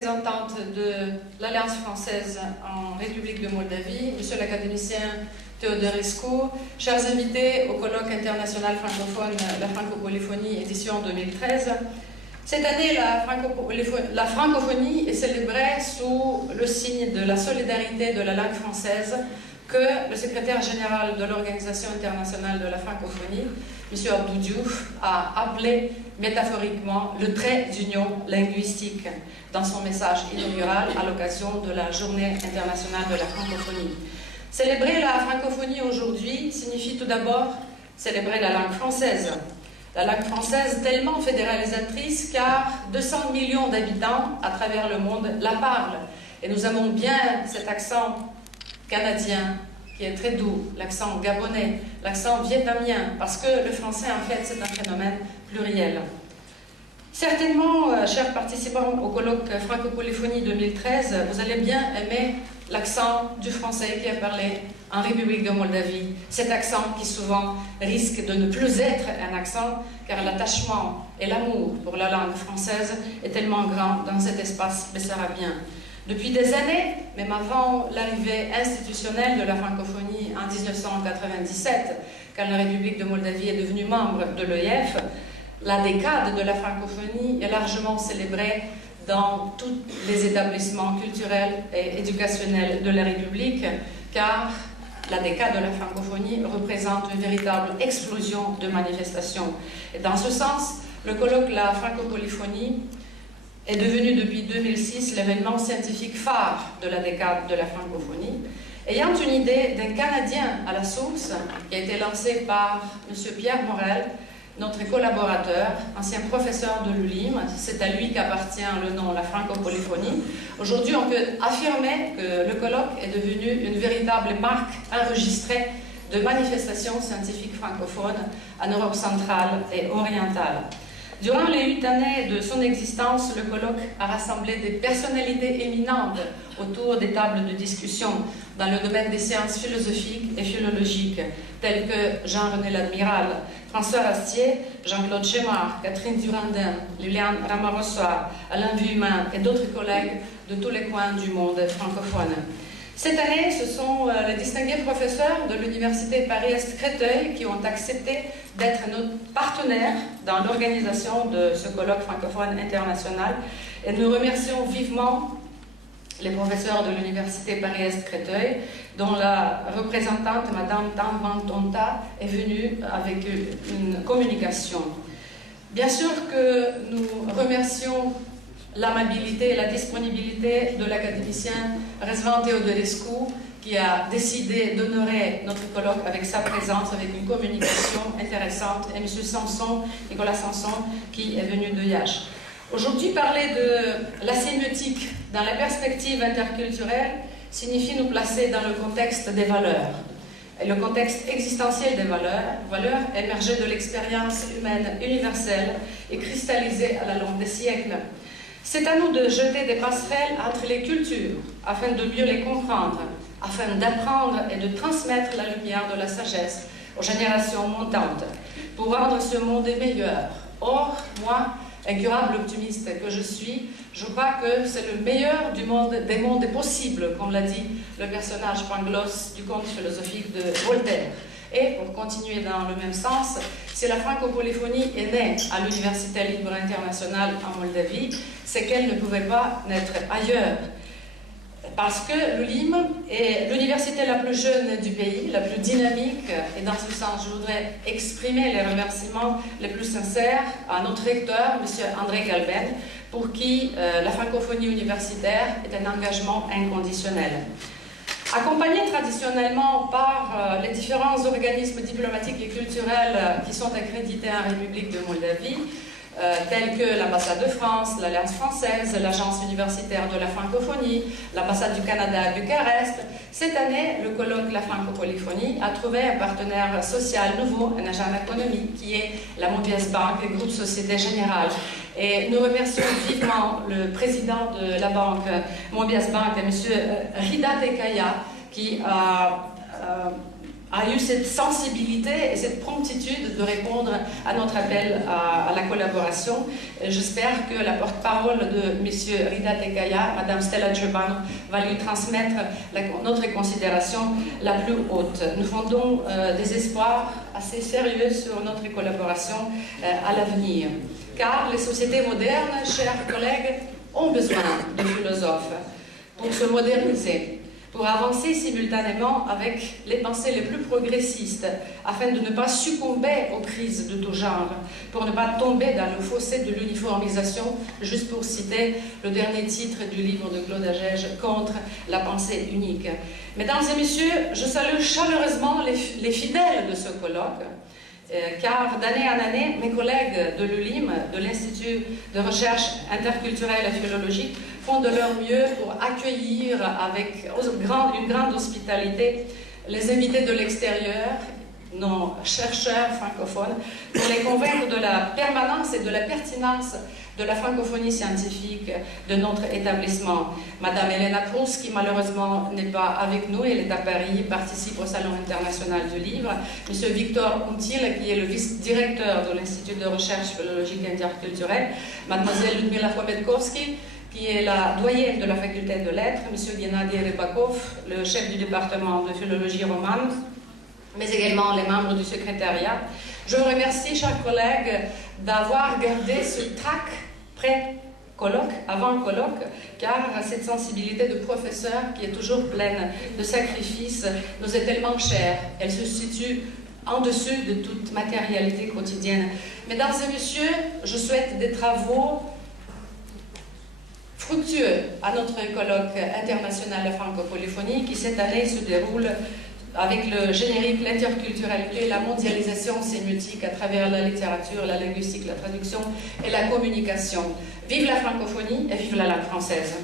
Représentante de l'Alliance française en République de Moldavie, monsieur l'académicien Teodorescu, chers invités au colloque international francophone La Francopolyphonie édition 2013. Cette année, la francophonie est célébrée sous le signe de la solidarité de la langue française que le secrétaire général de l'Organisation internationale de la francophonie, M. Abdou Diouf, a appelé métaphoriquement le trait d'union linguistique dans son message inaugural à l'occasion de la Journée internationale de la francophonie. Célébrer la francophonie aujourd'hui signifie tout d'abord célébrer la langue française. La langue française tellement fédéralisatrice car 200 millions d'habitants à travers le monde la parlent. Et nous aimons bien cet accent canadien qui est très doux, l'accent gabonais, l'accent vietnamien, parce que le français en fait c'est un phénomène pluriel. Certainement, chers participants au colloque Francopolyphonie 2013, vous allez bien aimer l'accent du français qui est parlé en République de Moldavie. Cet accent qui souvent risque de ne plus être un accent car l'attachement et l'amour pour la langue française est tellement grand dans cet espace bessarabien. Depuis des années, même avant l'arrivée institutionnelle de la francophonie en 1997, quand la République de Moldavie est devenue membre de l'EIF, la décade de la francophonie est largement célébrée dans tous les établissements culturels et éducationnels de la République, car la décade de la francophonie représente une véritable explosion de manifestations. Et dans ce sens, le colloque La Francopolyphonie est devenu depuis 2006 l'événement scientifique phare de la décade de la francophonie, ayant une idée d'un Canadien à la source qui a été lancée par M. Pierre Morel, notre collaborateur, ancien professeur de l'ULIM. C'est à lui qu'appartient le nom La Francopolyphonie. Aujourd'hui, on peut affirmer que le colloque est devenu une véritable marque enregistrée de manifestations scientifiques francophones en Europe centrale et orientale. Durant les 8 années de son existence, le colloque a rassemblé des personnalités éminentes autour des tables de discussion dans le domaine des sciences philosophiques et philologiques, tels que Jean-René Ladmiral, François Astier, Jean-Claude Chémard, Catherine Durandin, Liliane Ramarossa, Alain Vuillemin et d'autres collègues de tous les coins du monde francophone. Cette année, ce sont les distingués professeurs de l'Université Paris-Est-Créteil qui ont accepté d'être nos partenaires dans l'organisation de ce colloque francophone international. Et nous remercions vivement les professeurs de l'Université Paris-Est-Créteil, dont la représentante, Madame Tan Van Tonta, est venue avec une communication. Bien sûr que nous remercions l'amabilité et la disponibilité de l'académicien Răzvan Teodorescu qui a décidé d'honorer notre colloque avec sa présence, avec une communication intéressante, et M. Samson, Nicolas Samson, qui est venu de Iași. Aujourd'hui, parler de la sémiotique dans la perspective interculturelle signifie nous placer dans le contexte des valeurs. Et le contexte existentiel des valeurs émergées de l'expérience humaine universelle et cristallisée à la longue des siècles. C'est à nous de jeter des passerelles entre les cultures, afin de mieux les comprendre, afin d'apprendre et de transmettre la lumière de la sagesse aux générations montantes, pour rendre ce monde meilleur. Or, moi, incurable optimiste que je suis, je crois que c'est le meilleur des mondes possibles, comme l'a dit le personnage Pangloss du conte philosophique de Voltaire. Et pour continuer dans le même sens, si la francopolyphonie est née à l'Université libre internationale en Moldavie, c'est qu'elle ne pouvait pas naître ailleurs. Parce que l'ULIM est l'université la plus jeune du pays, la plus dynamique, et dans ce sens, je voudrais exprimer les remerciements les plus sincères à notre recteur, M. André Galben, pour qui la francophonie universitaire est un engagement inconditionnel. Accompagné traditionnellement par les différents organismes diplomatiques et culturels qui sont accrédités en République de Moldavie, tels que l'ambassade de France, l'Alliance française, l'Agence universitaire de la francophonie, l'ambassade du Canada à Bucarest. Cette année, le colloque La Francopolyphonie a trouvé un partenaire social nouveau, un agent économique, qui est la Mobius Bank, le groupe Société Générale. Et nous remercions vivement le président de la banque Mobius Bank, M. Rida Tekaya, qui a a eu cette sensibilité et cette promptitude de répondre à notre appel à la collaboration. J'espère que la porte-parole de M. Rida Tekaya, Mme Stella Giurbano, va lui transmettre notre considération la plus haute. Nous fondons des espoirs assez sérieux sur notre collaboration à l'avenir. Car les sociétés modernes, chers collègues, ont besoin de philosophes pour se moderniser, pour avancer simultanément avec les pensées les plus progressistes, afin de ne pas succomber aux crises de tout genre, pour ne pas tomber dans le fossé de l'uniformisation, juste pour citer le dernier titre du livre de Claude Agege, Contre la pensée unique. Mesdames et messieurs, je salue chaleureusement les fidèles de ce colloque, car d'année en année, mes collègues de l'ULIM, de l'Institut de recherche interculturelle et philologique, font de leur mieux pour accueillir avec une grande hospitalité les invités de l'extérieur, nos chercheurs francophones, pour les convaincre de la permanence et de la pertinence de la francophonie scientifique de notre établissement. Madame Elena Proust, qui malheureusement n'est pas avec nous, elle est à Paris, participe au Salon international du livre. Monsieur Victor Until, qui est le vice-directeur de l'Institut de recherche philologique et interculturelle. Mademoiselle Ludmila Khomedkovski, qui est la doyenne de la faculté de lettres. Monsieur Gennady Rybakov, le chef du département de philologie romane, mais également les membres du secrétariat. Je vous remercie, chers collègues, d'avoir gardé ce trac pré-colloque, avant colloque, car cette sensibilité de professeur qui est toujours pleine de sacrifices nous est tellement chère. Elle se situe en dessus de toute matérialité quotidienne. Mesdames et messieurs, je souhaite des travaux fructueux à notre colloque international de francophonie qui cette année se déroule avec le générique, l'interculturalité, la mondialisation sémiotique à travers la littérature, la linguistique, la traduction et la communication. Vive la francophonie et vive la langue française.